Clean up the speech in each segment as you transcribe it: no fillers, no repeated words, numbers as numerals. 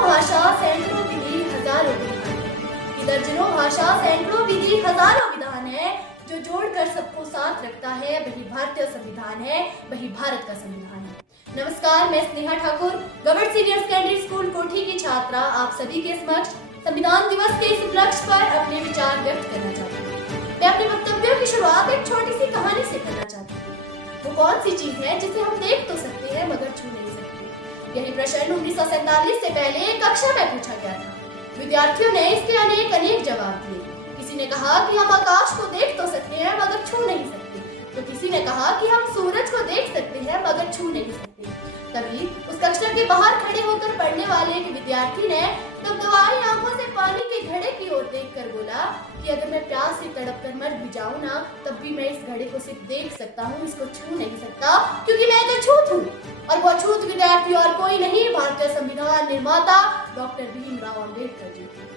भाषा सैकड़ों विधि हजारों विधान है। कि दर्जनों भाषा सैकड़ों विधि हजारों विधान है। जो जोड़कर सबको साथ रखता है वही भारतीय संविधान है, वही भारत का संविधान है। नमस्कार, मैं Sneha Thakur, government senior secondary school कोठी की छात्रा आप सभी के समक्ष संविधान दिवस के इस उपलक्ष्य पर अपने विचार व्यक्त करना चाहती हूँ। मैं अपने वक्तव्यों की शुरुआत एक छोटी सी कहानी से करना चाहती हूँ। वो कौन सी चीज है जिसे हम देख तो सकते हैं मगर छू नहीं सकते? यही प्रश्न 1947 से पहले कक्षा में पूछा गया था। विद्यार्थियों ने इसके अनेक जवाब दिए। किसी ने कहा कि हम आकाश को देख तो सकते हैं मगर छू नहीं सकते, तो किसी ने कहा कि हम सूरज को देख सकते हैं मगर छू नहीं सकते। तभी उस कक्षा के बाहर खड़े होकर पढ़ने वाले एक विद्यार्थी ने दबदबाई आंखों से पानी के घड़े की ओर देखकर बोला कि अगर मैं प्यास से तड़प कर मर भी जाऊं ना, तब भी मैं इस घड़े को सिर्फ देख सकता हूं, इसको छू नहीं सकता, क्योंकि मैं एक अछूत हूं। और वो अछूत विद्यार्थी और कोई नहीं, भारतीय संविधान निर्माता डॉक्टर भीमराव अम्बेडकर जी थे।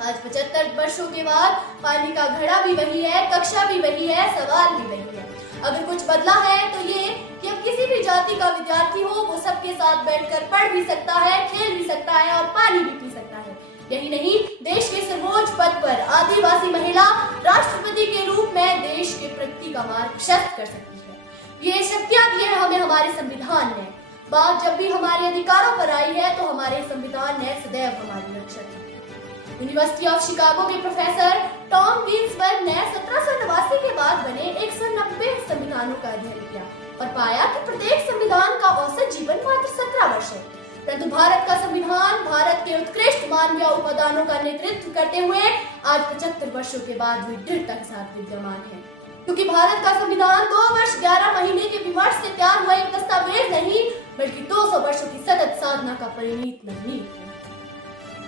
आज 75 वर्षों के बाद पानी का घड़ा भी वही है, कक्षा भी वही है, सवाल भी वही है। अगर कुछ बदला है तो ये कि अब किसी भी जाति का विद्यार्थी हो वो सबके साथ बैठकर पढ़ भी सकता है, खेल भी सकता है और पानी भी पी सकता है। यही नहीं, देश के सर्वोच्च पद पर आदिवासी महिला राष्ट्रपति के रूप में देश के प्रगति का मार्ग प्रशस्त कर सकती है। ये शक्तियां दी है हमें हमारे संविधान ने। बात जब भी हमारे अधिकारों पर आई है तो हमारे संविधान ने सदैव हमारी रक्षा की। यूनिवर्सिटी ऑफ शिकागो के प्रोफेसर टॉम गिन्सबर्ग ने 1789 के बाद बने 190 संविधानों का अध्ययन किया और पाया कि प्रत्येक संविधान का औसत जीवन मात्र 17 वर्ष है। परंतु भारत का संविधान भारत के उत्कृष्ट मानवीय उपादानों का नेतृत्व करते हुए आज 75 वर्षों के बाद भी दृढ़ता के साथ विद्यमान है, क्योंकि भारत का संविधान 2 वर्ष 11 महीने के विमर्श से तैयार हुआ एक दस्तावेज नहीं, बल्कि 200 वर्षों की सतत साधना का परिणीत नहीं है।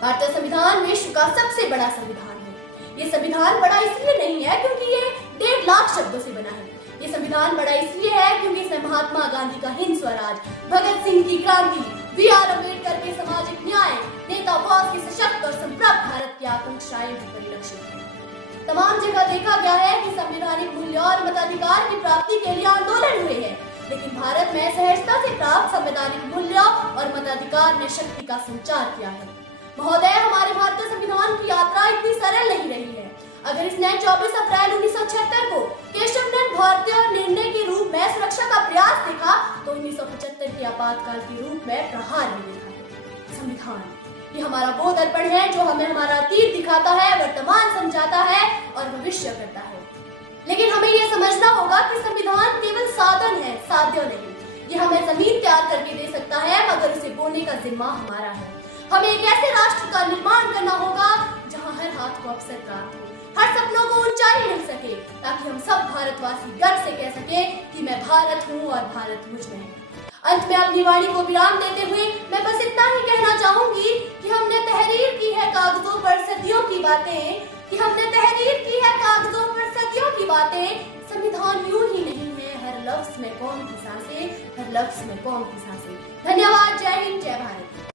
भारतीय संविधान विश्व का सबसे बड़ा संविधान है। ये संविधान बड़ा इसलिए नहीं है क्योंकि ये 1.5 लाख शब्दों से बना है। ये संविधान बड़ा इसलिए है क्योंकि इसमें महात्मा गांधी का हिंद स्वराज, भगत सिंह की क्रांति, बी.आर. अम्बेडकर के सामाजिक न्याय, नेता बोस के सशक्त और संप्रभु भारत की आकांक्षाएं भी परिलक्षित हैं। तमाम जगह देखा गया है कि संवैधानिक मूल्य और मताधिकार की प्राप्ति के लिए आंदोलन हुए हैं, लेकिन भारत में सहजता से प्राप्त संवैधानिक मूल्य और मताधिकार ने शक्ति का संचार किया है। महोदय, हमारे भारतीय संविधान की यात्रा इतनी सरल नहीं रही है। अगर इसने 24 अप्रैल 1976 को केशवनंद भारतीय निर्णय के रूप में सुरक्षा का प्रयास देखा तो 1975 के आपातकाल के रूप में प्रहार भी देखा है। संविधान ये हमारा वो दर्पण है जो हमें हमारा अतीत दिखाता है, वर्तमान समझाता है और भविष्य करता है। लेकिन हमें ये समझना होगा कि संविधान केवल साधन है, साध्य नहीं। ये हमें जमीन तैयार करके दे सकता है, मगर उसे बोने का जिम्मा हमारा है। हमें एक ऐसे राष्ट्र का निर्माण करना होगा जहां हर हाथ को अवसर प्राप्त हो, हर सपनों को ऊंचाई मिल सके, ताकि हम सब भारतवासी गर्व से कह सके कि मैं भारत हूं और भारत मुझ में है। अंत में अपनी वाणी को विराम देते हुए मैं बस इतना ही कहना चाहूंगी कि हमने तहरीर की है कागजों पर सदियों की बातें, कि हमने तहरीर की है कागजों पर सदियों की बातें। संविधान यूं ही नहीं है, हर लफ्ज में कौम की सांसें, हर लफ्ज में कौम की सांसें। धन्यवाद। जय हिंद, जय भारत।